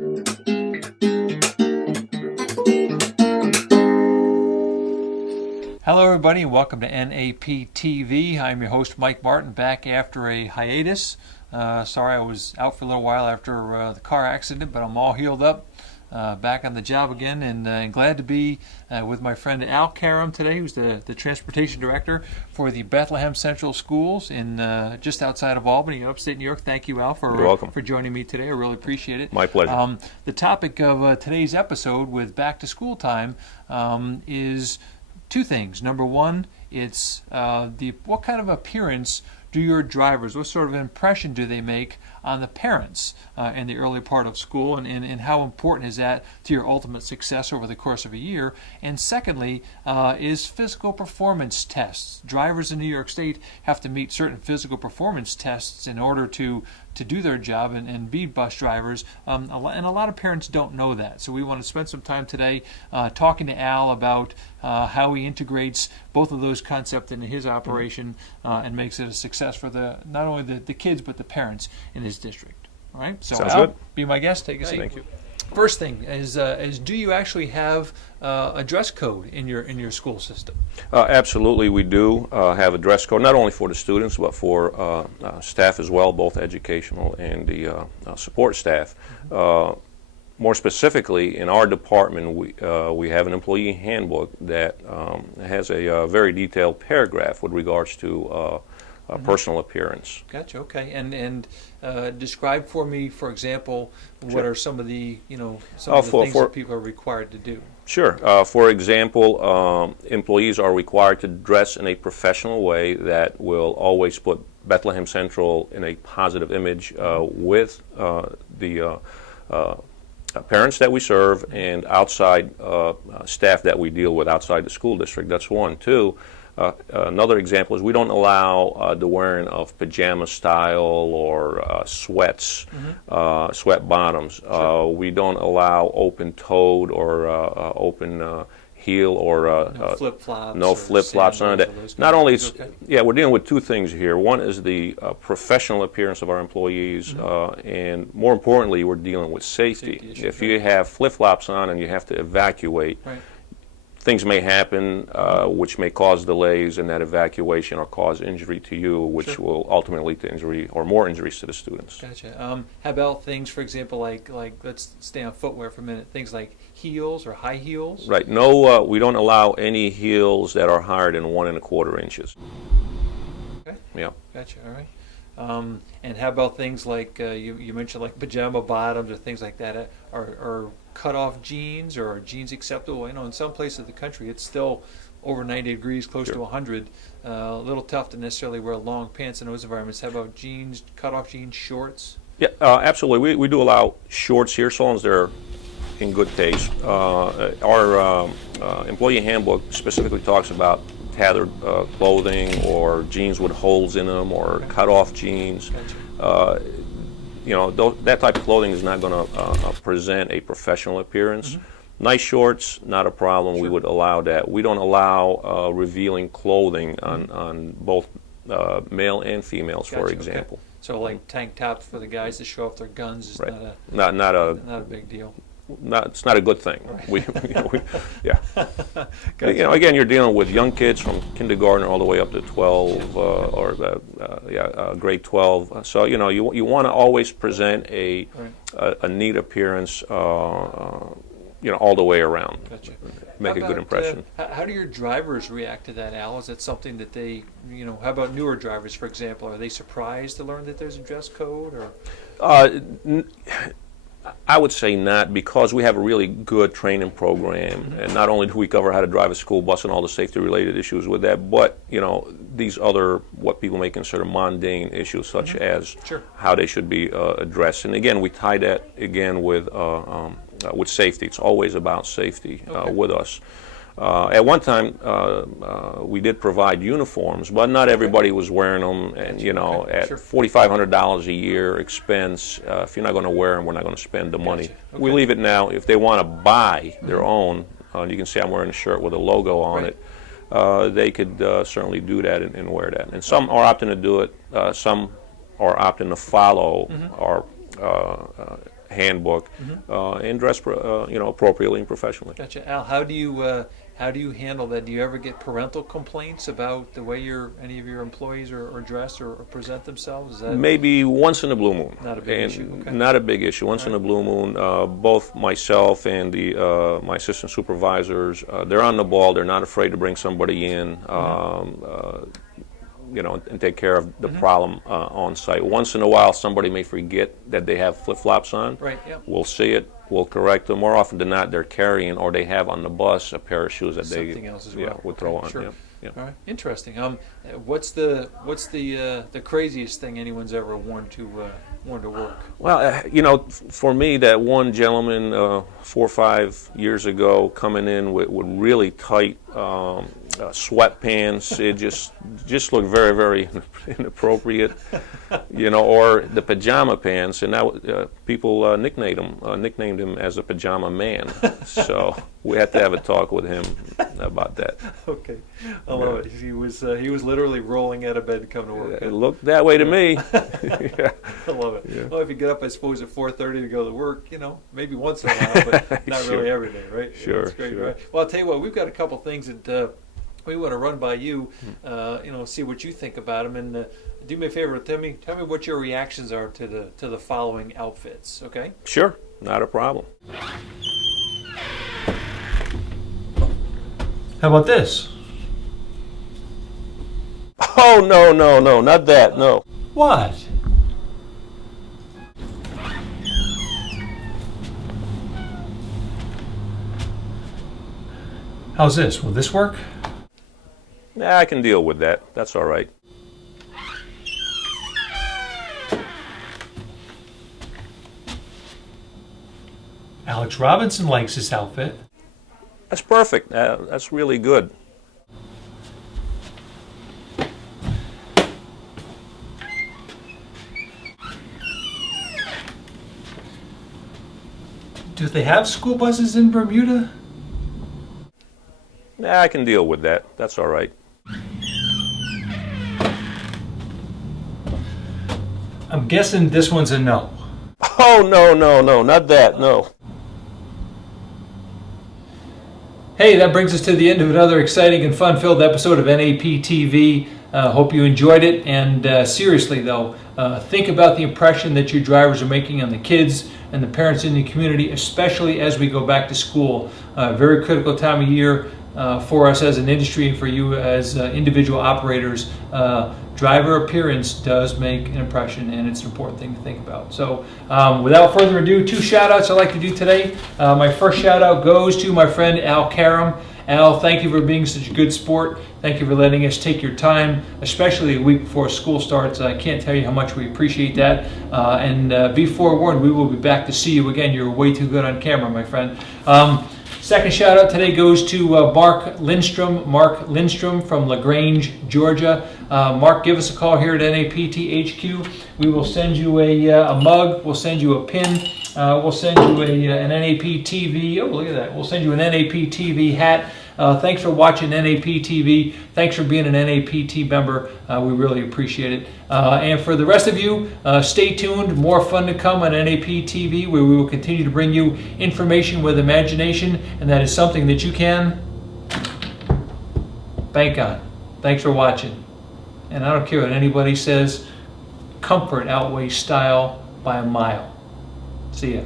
Hello everybody and welcome to NAPTV. I'm your host Mike Martin, back after a hiatus. Sorry I was out for a little while after the car accident, but I'm all healed up, back on the job again, and glad to be with my friend Al Karam today, who's the Transportation Director for the Bethlehem Central Schools in just outside of Albany, upstate New York. Thank you, Al, for joining me today. I really appreciate it. My pleasure. The topic of today's episode with back to school time is two things. Number one, it's what kind of appearance do your drivers, what sort of impression do they make on the parents in the early part of school, and how important is that to your ultimate success over the course of a year? And secondly, is physical performance tests. Drivers in New York State have to meet certain physical performance tests in order to do their job and be bus drivers, and a lot of parents don't know that. So we want to spend some time today talking to Al about how he integrates both of those concepts into his operation and makes it a success for not only the kids but the parents in his district. All right, so Sounds Al, good. be my guest. Take a seat. Thank you. First thing is do you actually have a dress code in your school system? Absolutely, we do have a dress code, not only for the students but for staff as well, both educational and the support staff. More specifically, in our department, we have an employee handbook that has a very detailed paragraph with regards to personal appearance. Gotcha. Okay, and describe for me, for example, what are some of the things that people are required to do? Sure. For example, employees are required to dress in a professional way that will always put Bethlehem Central in a positive image with the parents that we serve and outside staff that we deal with outside the school district. That's one. Two, another example is we don't allow the wearing of pajama style or sweats, sweat bottoms. Sure. We don't allow open-toed or open heel or no flip-flops. No flip-flops, none of that. Not only, we're dealing with two things here. One is the professional appearance of our employees, and more importantly, we're dealing with safety. If you have flip-flops on and you have to evacuate, things may happen which may cause delays in that evacuation or cause injury to you, which will ultimately lead to injury or more injuries to the students. Gotcha. How about things, for example, like let's stay on footwear for a minute, things like heels or high heels? Right. No, we don't allow any heels that are higher than 1 1/4 inches. Okay. Yeah. Gotcha. All right. And how about things like you mentioned, like pajama bottoms or things like that? Are cut-off jeans, or are jeans acceptable? In some places of the country it's still over 90 degrees, close to 100. A little tough to necessarily wear long pants in those environments. How about jeans, cut-off jeans, shorts? Yeah, absolutely. We do allow shorts here, so long as they're in good taste. Our employee handbook specifically talks about tattered clothing or jeans with holes in them or cut-off jeans. Gotcha. That type of clothing is not going to present a professional appearance. Nice shorts, not a problem. We would allow that. We don't allow revealing clothing on both male and females, for example. Okay. So like tank tops for the guys to show off their guns is not a big deal. It's not a good thing. Right. Gotcha. Again, you're dealing with young kids from kindergarten all the way up to 12 grade 12. So you want to always present a neat appearance, all the way around. Gotcha. Make a good impression. How do your drivers react to that, Al? Is that something that they, how about newer drivers, for example? Are they surprised to learn that there's a dress code, or? I would say not, because we have a really good training program, and not only do we cover how to drive a school bus and all the safety-related issues with that, but these other what people may consider mundane issues, such as how they should be addressed. And again, we tie that again with safety. It's always about safety with us. At one time, we did provide uniforms, but not everybody was wearing them. And at $4,500 a year expense, if you're not going to wear them, we're not going to spend the money. We leave it now. If they want to buy their own, you can see I'm wearing a shirt with a logo on it. They could certainly do that and wear that. And some are opting to do it. Some are opting to follow our handbook, and dress appropriately and professionally. Gotcha. Al, how do you handle that? Do you ever get parental complaints about the way any of your employees are dressed or present themselves? Is that maybe once in a blue moon? Not a big issue. Okay. Not a big issue. Once in a blue moon, both myself and my assistant supervisors, they're on the ball. They're not afraid to bring somebody in, and take care of the problem on site. Once in a while, somebody may forget that they have flip-flops on. Right. Yeah. We'll see it. We'll correct them. More often than not, they're carrying or they have on the bus a pair of shoes that Something else as well. would throw Okay, on. sure. Yeah. All right. Interesting. What's the craziest thing anyone's ever worn to work? Well, for me, that one gentleman 4 or 5 years ago coming in with really tight sweatpants, it just looked very, very inappropriate, or the pajama pants, and now people nicknamed him as a pajama man. So we had to have a talk with him about that. Okay, I love it. He was literally rolling out of bed to come to work. It looked that way to me. Yeah. I love it. Yeah. Well, if you get up, I suppose, at 4:30 to go to work, maybe once in a while, but not Sure. really every day, right? Sure, That's great, sure. right? Well, I'll tell you what, we've got a couple things that we want to run by you, see what you think about them, and do me a favor, tell me what your reactions are to the following outfits, okay? Sure, not a problem. How about this? Oh, no, not that, no. What? How's this? Will this work? Yeah, I can deal with that. That's all right. Alex Robinson likes this outfit. That's perfect. That's really good. Do they have school buses in Bermuda? Yeah, I can deal with that. That's all right. I'm guessing this one's a no. Oh, no, not that, no. Hey, that brings us to the end of another exciting and fun-filled episode of NAPTV. Hope you enjoyed it. And seriously, though, think about the impression that your drivers are making on the kids and the parents in the community, especially as we go back to school. Very critical time of year for us as an industry and for you as individual operators. Driver appearance does make an impression, and it's an important thing to think about. So without further ado, 2 shout-outs I'd like to do today. My first shout-out goes to my friend Al Karam. Al, thank you for being such a good sport. Thank you for letting us take your time, especially a week before school starts. I can't tell you how much we appreciate that. And be forewarned, we will be back to see you again. You're way too good on camera, my friend. Second shout out today goes to Mark Lindstrom from LaGrange, Georgia. Mark, give us a call here at NAPT HQ. We will send you a mug. We'll send you a pin. We'll send you an NAPTV. Oh, look at that. We'll send you an NAPTV hat. Thanks for watching NAPTV. Thanks for being an NAPT member. We really appreciate it. And for the rest of you, stay tuned. More fun to come on NAPTV, where we will continue to bring you information with imagination, and that is something that you can bank on. Thanks for watching. And I don't care what anybody says, comfort outweighs style by a mile. See ya.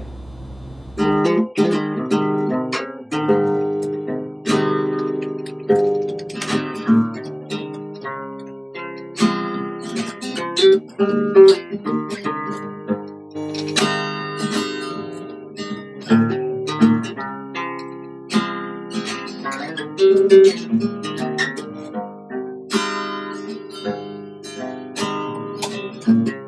Thank you.